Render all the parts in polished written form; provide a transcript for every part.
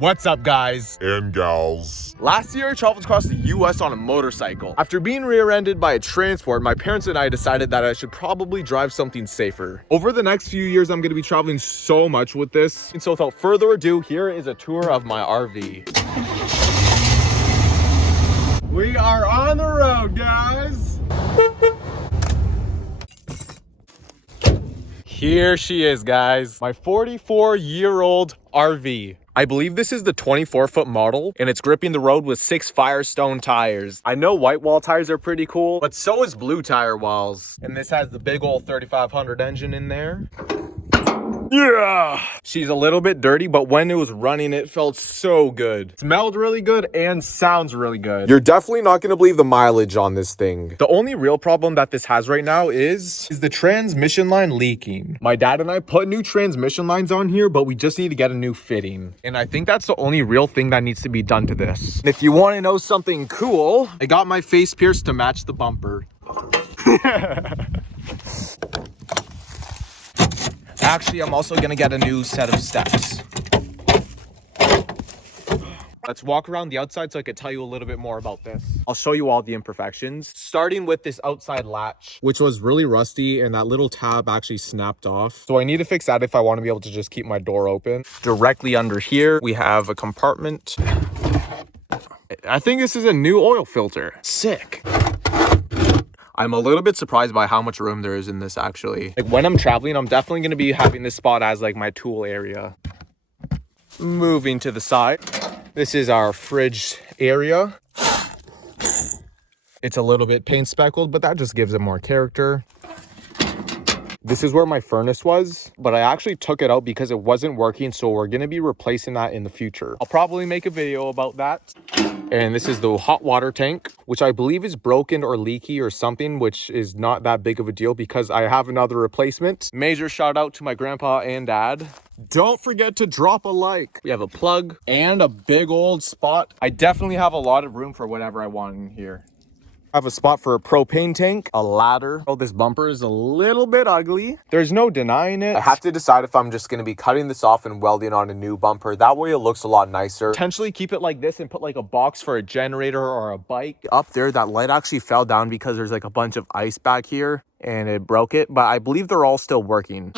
What's up, guys and gals? Last year I traveled across the US on a motorcycle. After being rear-ended by a transport, my parents and I decided that I should probably drive something safer. Over the next few years, I'm going to be traveling so much with this. And so without further ado, here is a tour of my RV. We are on the road, guys. Here she is, guys. My 44-year-old RV. I believe this is the 24-foot model, and it's gripping the road with 6 Firestone tires. I know white wall tires are pretty cool, but so is blue tire walls. And this has the big old 3500 engine in there. Yeah! She's a little bit dirty, but when it was running, it felt so good. It smelled really good and sounds really good. You're definitely not going to believe the mileage on this thing. The only real problem that this has right now is the transmission line leaking. My dad and I put new transmission lines on here, but we just need to get a new fitting. And I think that's the only real thing that needs to be done to this. And if you want to know something cool, I got my face pierced to match the bumper. Actually, I'm also gonna get a new set of steps. Let's walk around the outside so I can tell you a little bit more about this. I'll show you all the imperfections, starting with this outside latch, which was really rusty and that little tab actually snapped off. So I need to fix that if I want to be able to just keep my door open. Directly under here, we have a compartment. I think this is a new oil filter. Sick. I'm a little bit surprised by how much room there is in this, actually. Like, when I'm traveling, I'm definitely going to be having this spot as like my tool area. Moving to the side, this is our fridge area. It's a little bit paint speckled, but that just gives it more character. This is where my furnace was, but I actually took it out because it wasn't working, so we're going to be replacing that in the future. I'll probably make a video about that. And this is the hot water tank, which I believe is broken or leaky or something, which is not that big of a deal because I have another replacement. Major shout out to my grandpa and dad. Don't forget to drop a like. We have a plug and a big old spot. I definitely have a lot of room for whatever I want in here. I have a spot for a propane tank, a ladder. Oh, this bumper is a little bit ugly. There's no denying it. I have to decide if I'm just going to be cutting this off and welding on a new bumper. That way it looks a lot nicer. Potentially keep it like this and put like a box for a generator or a bike. Up there, that light actually fell down because there's like a bunch of ice back here and it broke it. But I believe they're all still working.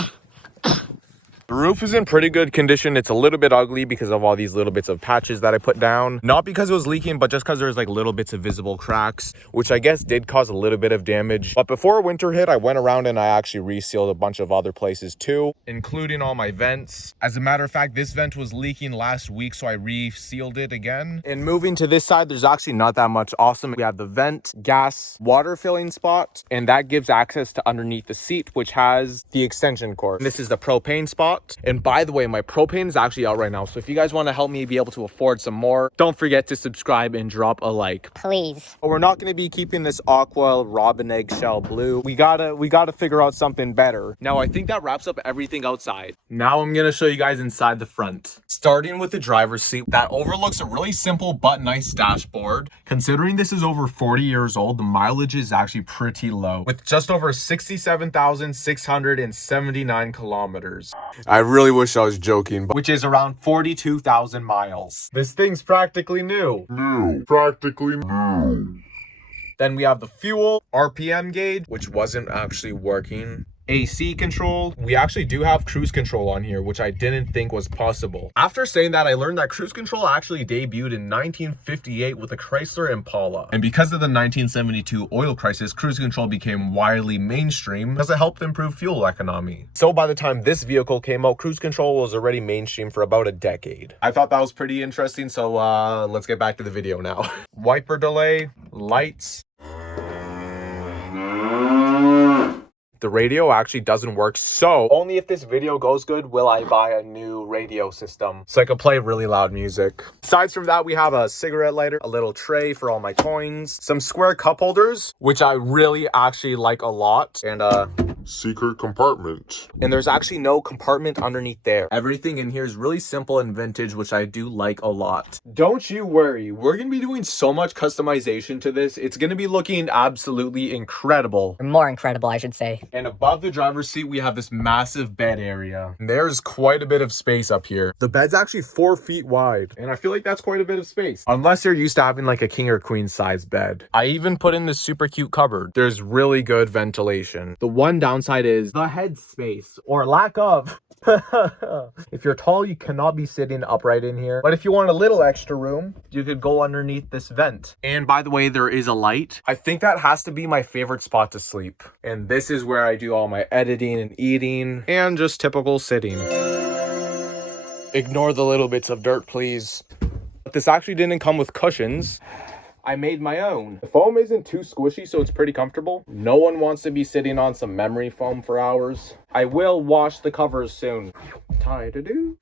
The roof is in pretty good condition. It's a little bit ugly because of all these little bits of patches that I put down. Not because it was leaking, but just because there's like little bits of visible cracks, which I guess did cause a little bit of damage. But before winter hit, I went around and I actually resealed a bunch of other places too, including all my vents. As a matter of fact, this vent was leaking last week, so I resealed it again. And moving to this side, there's actually not that much awesome. We have the vent, gas, water filling spot, and that gives access to underneath the seat, which has the extension cord. And this is the propane spot. And by the way, my propane is actually out right now. So if you guys want to help me be able to afford some more, don't forget to subscribe and drop a like. Please. But we're not going to be keeping this aqua robin eggshell blue. We gotta figure out something better. Now, I think that wraps up everything outside. Now I'm going to show you guys inside the front. Starting with the driver's seat that overlooks a really simple but nice dashboard. Considering this is over 40 years old, the mileage is actually pretty low, with just over 67,679 kilometers. I really wish I was joking, which is around 42,000 miles. This thing's practically new. Practically new. Then we have the fuel, RPM gauge, which wasn't actually working. AC control. We actually do have cruise control on here, which I didn't think was possible. After saying that, I learned that cruise control actually debuted in 1958 with a Chrysler Impala. And because of the 1972 oil crisis, cruise control became widely mainstream because it helped improve fuel economy. So by the time this vehicle came out, cruise control was already mainstream for about a decade. I thought that was pretty interesting, so let's get back to the video now. Wiper delay, lights. The radio actually doesn't work, so only if this video goes good will I buy a new radio system so I can play really loud music. Aside from that, we have a cigarette lighter, a little tray for all my coins, some square cup holders, which I really actually like a lot, and Secret compartment. And there's actually no compartment underneath there. Everything in here is really simple and vintage, which I do like a lot. Don't you worry, we're gonna be doing so much customization to this. It's gonna be looking absolutely incredible. More incredible, I should say. And above the driver's seat, we have this massive bed area. And there's quite a bit of space up here. The bed's actually 4 feet wide, and I feel like that's quite a bit of space. Unless you're used to having like a king or queen size bed. I even put in this super cute cupboard. There's really good ventilation. The one downside is the head space, or lack of. If you're tall, you cannot be sitting upright in here. But if you want a little extra room, you could go underneath this vent. And by the way, there is a light. I think that has to be my favorite spot to sleep. And this is where I do all my editing and eating and just typical sitting. Ignore the little bits of dirt, please. But this actually didn't come with cushions. I made my own. The foam isn't too squishy, so it's pretty comfortable. No one wants to be sitting on some memory foam for hours. I will wash the covers soon. Tie-to-do.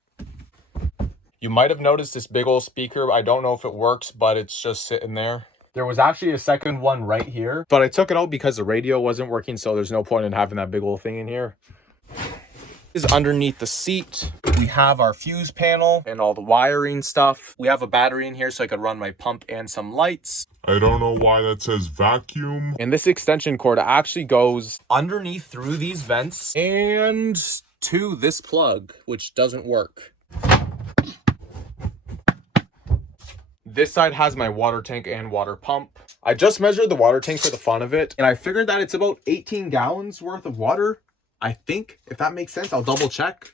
You might have noticed this big old speaker. I don't know if it works, but it's just sitting there. There was actually a second one right here, but I took it out because the radio wasn't working, so there's no point in having that big old thing in here. Is underneath the seat. We have our fuse panel and all the wiring stuff. We have a battery in here so I could run my pump and some lights. I don't know why that says vacuum. And this extension cord actually goes underneath through these vents and to this plug, which doesn't work. This side has my water tank and water pump. I just measured the water tank for the fun of it, and I figured that it's about 18 gallons worth of water. I think, if that makes sense. I'll double check.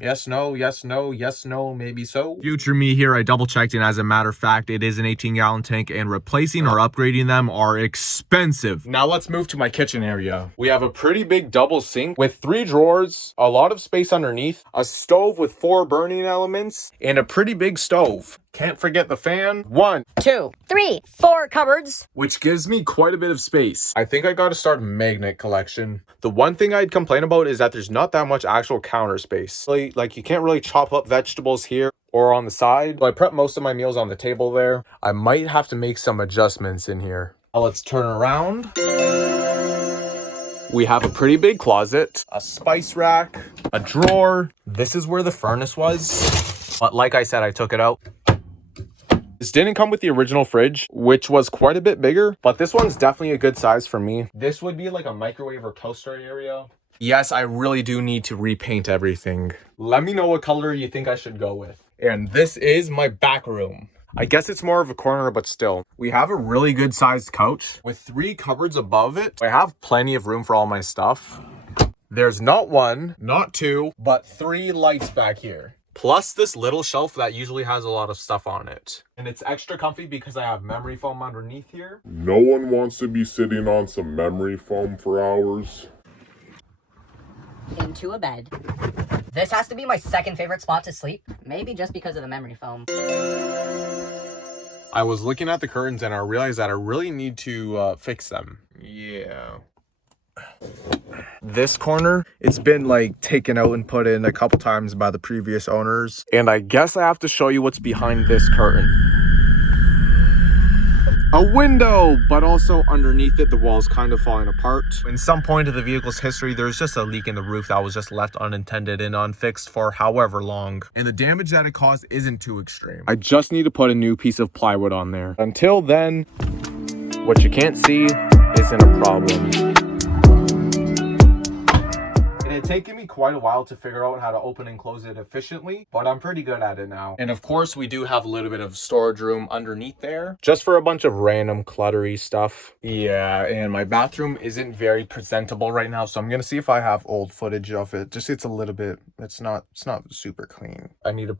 Yes, no, yes, no, yes, no, maybe so. Future me here, I double checked, and as a matter of fact, it is an 18-gallon tank, and replacing or upgrading them are expensive. Now let's move to my kitchen area. We have a pretty big double sink with 3 drawers, a lot of space underneath, a stove with 4 burning elements, and a pretty big stove. Can't forget the fan. 1, 2, 3, 4 cupboards. which gives me quite a bit of space. I think I gotta start a magnet collection. The one thing I'd complain about is that there's not that much actual counter space. Like you can't really chop up vegetables here or on the side. So I prep most of my meals on the table there. I might have to make some adjustments in here. Now let's turn around. We have a pretty big closet, a spice rack, a drawer. This is where the furnace was. But like I said, I took it out. This didn't come with the original fridge, which was quite a bit bigger, but this one's definitely a good size for me. This would be like a microwave or toaster area. Yes, I really do need to repaint everything. Let me know what color you think I should go with. And this is my back room. I guess it's more of a corner, but still. We have a really good sized couch with 3 cupboards above it. I have plenty of room for all my stuff. There's not 1, not 2, but 3 lights back here. Plus this little shelf that usually has a lot of stuff on it. And it's extra comfy because I have memory foam underneath here. No one wants to be sitting on some memory foam for hours. Into a bed. This has to be my second favorite spot to sleep. Maybe just because of the memory foam. I was looking at the curtains and I realized that I really need to fix them. Yeah. This corner, it's been like taken out and put in a couple times by the previous owners. And I guess I have to show you what's behind this curtain. A window, but also underneath it, the wall's kind of falling apart. In some point of the vehicle's history, there's just a leak in the roof that was just left unintended and unfixed for however long. And the damage that it caused isn't too extreme. I just need to put a new piece of plywood on there. Until then, what you can't see isn't a problem. It had taken me quite a while to figure out how to open and close it efficiently, but I'm pretty good at it now. And of course, we do have a little bit of storage room underneath there, just for a bunch of random cluttery stuff. Yeah, and my bathroom isn't very presentable right now, so I'm gonna see if I have old footage of it. Just it's a little bit, it's not super clean. I need to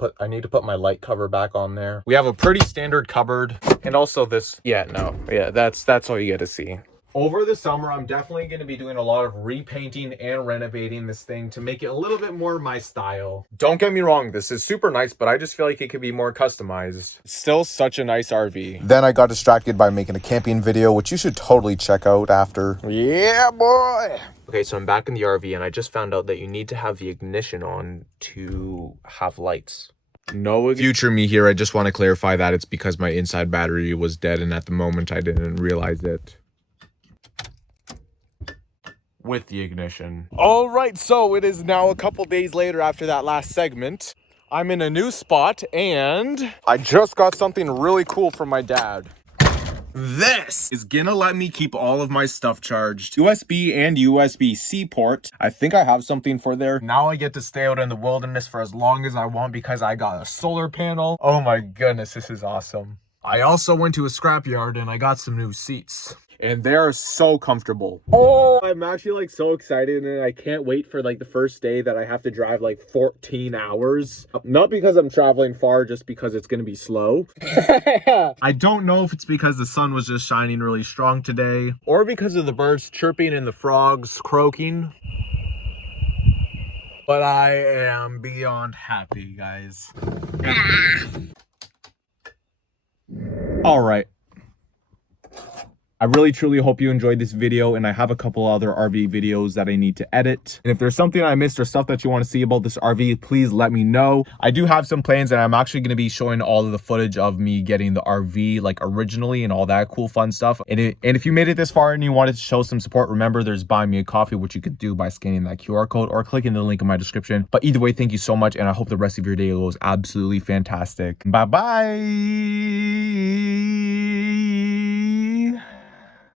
put my light cover back on there. We have a pretty standard cupboard, and also this. That's all you get to see. Over the summer, I'm definitely going to be doing a lot of repainting and renovating this thing to make it a little bit more my style. Don't get me wrong, this is super nice, but I just feel like it could be more customized. Still such a nice RV. Then I got distracted by making a camping video, which you should totally check out after. Yeah, boy! Okay, so I'm back in the RV, and I just found out that you need to have the ignition on to have lights. No future me here, I just want to clarify that it's because my inside battery was dead, and at the moment I didn't realize it. with the ignition. All right, so it is now a couple days later after that last segment. I'm in a new spot and I just got something really cool from my dad. This is gonna let me keep all of my stuff charged. USB and USB-C port. I think I have something for there. Now I get to stay out in the wilderness for as long as I want because I got a solar panel. Oh my goodness, this is awesome. I also went to a scrapyard and I got some new seats. And they are so comfortable. Oh, I'm actually like so excited and I can't wait for like the first day that I have to drive like 14 hours. Not because I'm traveling far, just because it's gonna be slow. I don't know if it's because the sun was just shining really strong today or because of the birds chirping and the frogs croaking. But I am beyond happy, guys. All right. I really truly hope you enjoyed this video, and I have a couple other RV videos that I need to edit. And if there's something I missed or stuff that you want to see about this RV, please let me know. I do have some plans, and I'm actually going to be showing all of the footage of me getting the RV like originally and all that cool fun stuff. And if you made it this far and you wanted to show some support, remember there's Buy Me a Coffee, which you could do by scanning that QR code or clicking the link in my description. But either way, thank you so much, and I hope the rest of your day goes absolutely fantastic. Bye-bye!